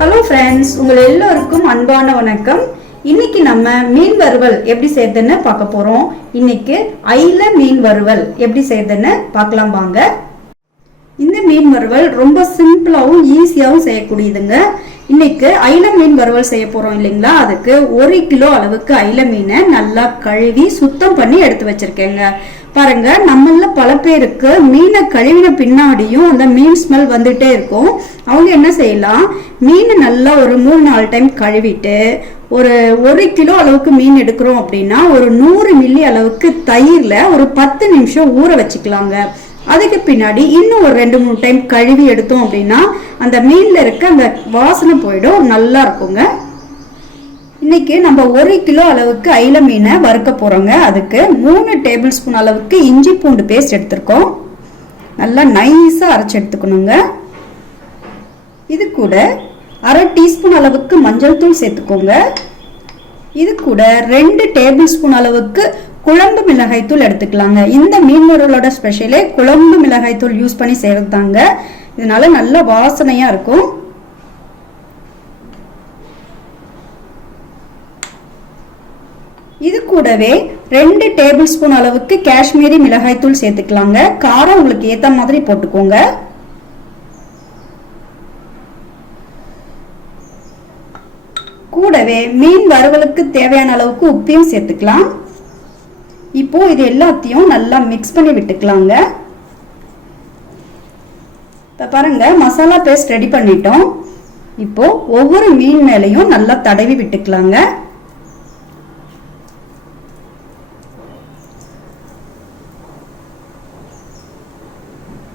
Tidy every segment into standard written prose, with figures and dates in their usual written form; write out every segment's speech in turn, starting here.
Hello friends, உங்கள் எல்லோருக்கும் அன்பான வணக்கம். இன்னைக்கு நம்ம மீன் வறுவல் எப்படி செய்யறதுன்னு பார்க்க போறோம். இன்னைக்கு ஐல மீன் வறுவல் எப்படி செய்யறதுன்னு பார்க்கலாம் வாங்க. இந்த மீன் வறுவல் ரொம்ப சிம்பிளாகவும் ஈஸியாகவும் செய்யக்கூடியதுங்க. இன்னைக்கு ஐல மீன் வறுவல் செய்ய போறோம் இல்லைங்களா. அதுக்கு 1 கிலோ அளவுக்கு ஐல மீனை நல்லா கழுவி சுத்தம் பண்ணி எடுத்து வச்சிருக்கேங்க. பாருங்க, நம்மள பல பேருக்கு மீனை கழுவின பின்னாடியும் அந்த மீன் ஸ்மெல் வந்துட்டே இருக்கும். அவங்க என்ன செய்யலாம், மீன் நல்லா ஒரு 3-4 டைம் கழுவிட்டு ஒரு 1 கிலோ அளவுக்கு மீன் எடுக்கிறோம் அப்படின்னா ஒரு 100 மில்லி அளவுக்கு தயிர்ல ஒரு 10 நிமிஷம் ஊற வச்சுக்கலாங்க. அதுக்கு பின்னாடி இன்னும் ஒரு 2-3 டைம் கழுவி எடுத்தோம் அப்படின்னா அந்த மீன்ல இருக்க அந்த வாசனை போயிடும், நல்லா இருக்குங்க. இன்னைக்கு நம்ம 1 கிலோ அளவுக்கு ஐல மீனை வறுக்க போறோங்க. அதுக்கு 3 டேபிள் ஸ்பூன் அளவுக்கு இஞ்சி பூண்டு பேஸ்ட் எடுத்திருக்கோம். நல்லா நைஸா அரைச்சு எடுத்துக்கணுங்க. இது கூட 1/2 டீஸ்பூன் அளவுக்கு மஞ்சள் தூள் சேர்த்துக்கோங்க. இது கூட 2 டேபிள் ஸ்பூன் அளவுக்கு குழம்பு மிளகாய் தூள் எடுத்துக்கலாங்க. இந்த மீன் வறுவலோட ஸ்பெஷலே குழம்பு மிளகாய் தூள் யூஸ் பண்ணி செய்யறது தாங்க. இதனால நல்ல வாசனையா இருக்கும். இது கூடவே 2 டேபிள் ஸ்பூன் அளவுக்கு காஷ்மீரி மிளகாய் தூள் சேர்த்துக்கலாங்க. காரம் உங்களுக்கு ஏத்த மாதிரி போட்டுக்கோங்க. கூடவே மீன் வறுவலுக்கு தேவையான அளவுக்கு உப்பையும் சேர்த்துக்கலாம். இப்போ இது எல்லாத்தையும் நல்லா மிக்ஸ் பண்ணி விட்டுக்கலாங்க. இப்ப பாருங்க, மசாலா பேஸ்ட் ரெடி பண்ணிட்டோம். இப்போ ஒவ்வொரு மீன் மேலையும் நல்லா தடவி விட்டுக்கலாங்க.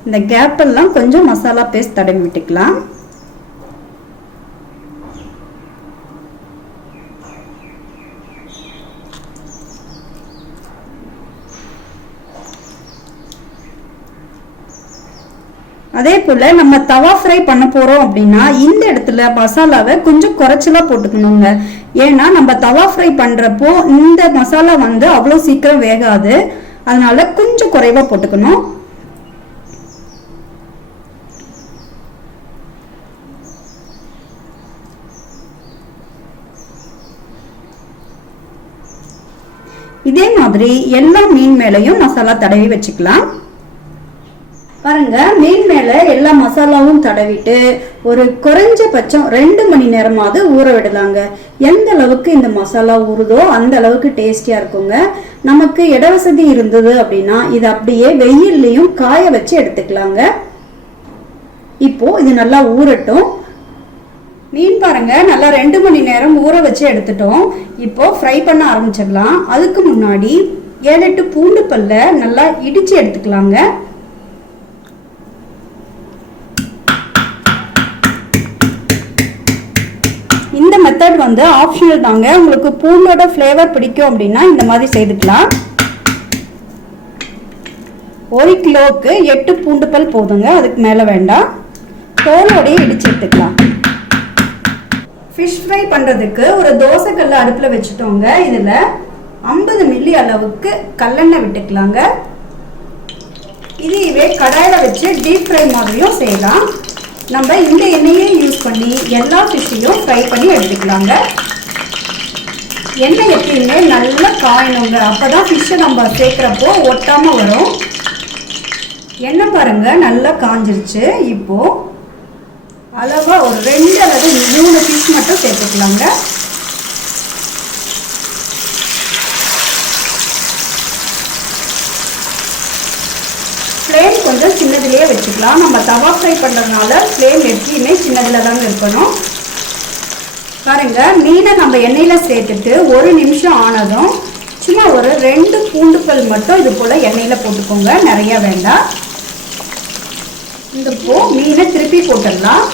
இந்த கேப் எல்லாம் கொஞ்சம் மசாலா பேஸ்ட் தடவி விட்டுக்கலாம். அதே போல நம்ம தவா ஃப்ரை பண்ண போறோம் அப்படின்னா இந்த இடத்துல மசாலாவை கொஞ்சம் குறைச்சலா போட்டுக்கணுங்க. ஏன்னா நம்ம தவா ஃப்ரை பண்றப்போ இந்த மசாலா அவ்வளவு சீக்கிரம் வேகாது, அதனால கொஞ்சம் குறைவா போட்டுக்கணும். இதே மாதிரி எல்லா மீன் மேலையும் மசாலா தடவி வச்சுக்கலாம். பாருங்க, மீன் மேல எல்லா மசாலாவும் தடவிட்டு ஒரு குறைஞ்சபட்சம் 2 மணி நேரமாவது ஊற விடலாங்க. எந்த அளவுக்கு இந்த மசாலா ஊறுதோ அந்த அளவுக்கு டேஸ்டியா இருக்குங்க. நமக்கு இடவசதி இருந்தது அப்படின்னா இது அப்படியே வெயில்லையும் காய வச்சு எடுத்துக்கலாங்க. இப்போ இது நல்லா ஊறட்டும். மீன் பாருங்க, நல்லா 2 மணி நேரம் ஊற வச்சு எடுத்துட்டோம். இப்போ ஃப்ரை பண்ண ஆரம்பிச்சிடலாம். அதுக்கு முன்னாடி 7-8 பூண்டு பல்ல நல்லா இடிச்சு எடுத்துக்கலாங்க. இந்த மெத்தட் ஆப்ஷனல் தாங்க. உங்களுக்கு பூண்டோட ஃப்ளேவர் பிடிக்கும் அப்படின்னா இந்த மாதிரி செய்துக்கலாம். 1 கிலோவுக்கு 8 பூண்டு பல் போதுங்க, அதுக்கு மேல வேண்டாம். தோலோடையே இடிச்சு எடுத்துக்கலாம். ஃபிஷ் ஃப்ரை பண்றதுக்கு ஒரு தோசை கல்ல அடுப்புல வச்சுட்டோங்க. இதுல 50 மில்லி அளவுக்கு கல்லெண்ணெய் விட்டுக்கலாங்க. இதுவே கடாயில வச்சு டீப் ஃப்ரை மாதிரியும் செய்யலாம். நம்ம இந்த எண்ணெயை யூஸ் பண்ணி எல்லா ஃபிஷ்ஷையும் ஃப்ரை பண்ணி எடுத்துக்கலாங்க. எண்ணெய் எப்பயுமே நல்லா காயணுங்க, அப்பதான் ஃபிஷ்ஷை நம்ம சேர்க்கிறப்போ ஒட்டாம வரும். எண்ணெய் பாருங்க நல்லா காஞ்சிருச்சு. இப்போ அளவா ஒரு 2 அல்லது 3 பீஸ் மட்டும் சேர்த்துக்கலாங்க. ஃப்ளேம் கொஞ்சம் சின்னதுலேயே வச்சுக்கலாம். நம்ம தவா ஃப்ரை பண்ணுறதுனால ஃப்ளேம் எப்பயுமே சின்னதில் தாங்க இருக்கணும். பாருங்க, மீனை நம்ம எண்ணெயில் சேர்த்துட்டு 1 நிமிஷம் ஆனதும் சும்மா ஒரு 2 பூண்டு பல் மட்டும் இது போல் எண்ணெயில் போட்டுக்கோங்க, நிறைய வேண்டாம். இப்போ மீனை திருப்பி போட்டுடலாம்.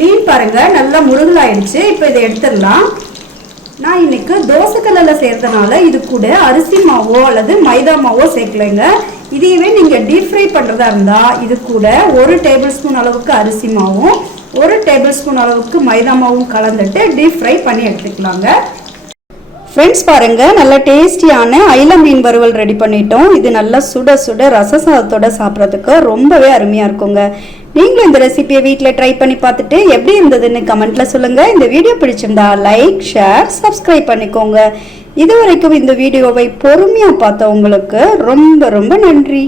மீன் பாருங்க நல்லா முருகலாயிடுச்சு. இப்போ இதை எடுத்துடலாம். நான் இன்னைக்கு தோசைக்கல்லில் சேர்த்தனால இது கூட அரிசி மாவோ அல்லது மைதா மாவோ சேர்க்கலைங்க. இதையவே நீங்கள் டீப் ஃப்ரை பண்ணுறதா இருந்தால் இது கூட 1 டேபிள் ஸ்பூன் அளவுக்கு அரிசி மாவும் 1 டேபிள் ஸ்பூன் அளவுக்கு மைதா மாவும் கலந்துட்டு டீப் ஃப்ரை பண்ணி எடுத்துக்கலாங்க. ஃப்ரெண்ட்ஸ் பாருங்க, நல்ல டேஸ்டியான அயில மீன் வறுவல் ரெடி பண்ணிட்டோம். இது நல்லா சுட சுட ரச சாதத்தோட சாப்பிட்றதுக்கு ரொம்பவே அருமையாக இருக்குங்க. நீங்களும் இந்த ரெசிபியை வீட்டில் ட்ரை பண்ணி பார்த்துட்டு எப்படி இருந்ததுன்னு கமெண்ட்ல சொல்லுங்க. இந்த வீடியோ பிடிச்சிருந்தா லைக், ஷேர், சப்ஸ்கிரைப் பண்ணிக்கோங்க. இது வரைக்கும் இந்த வீடியோவை பொறுமையாக பார்த்தவங்களுக்கு ரொம்ப ரொம்ப நன்றி.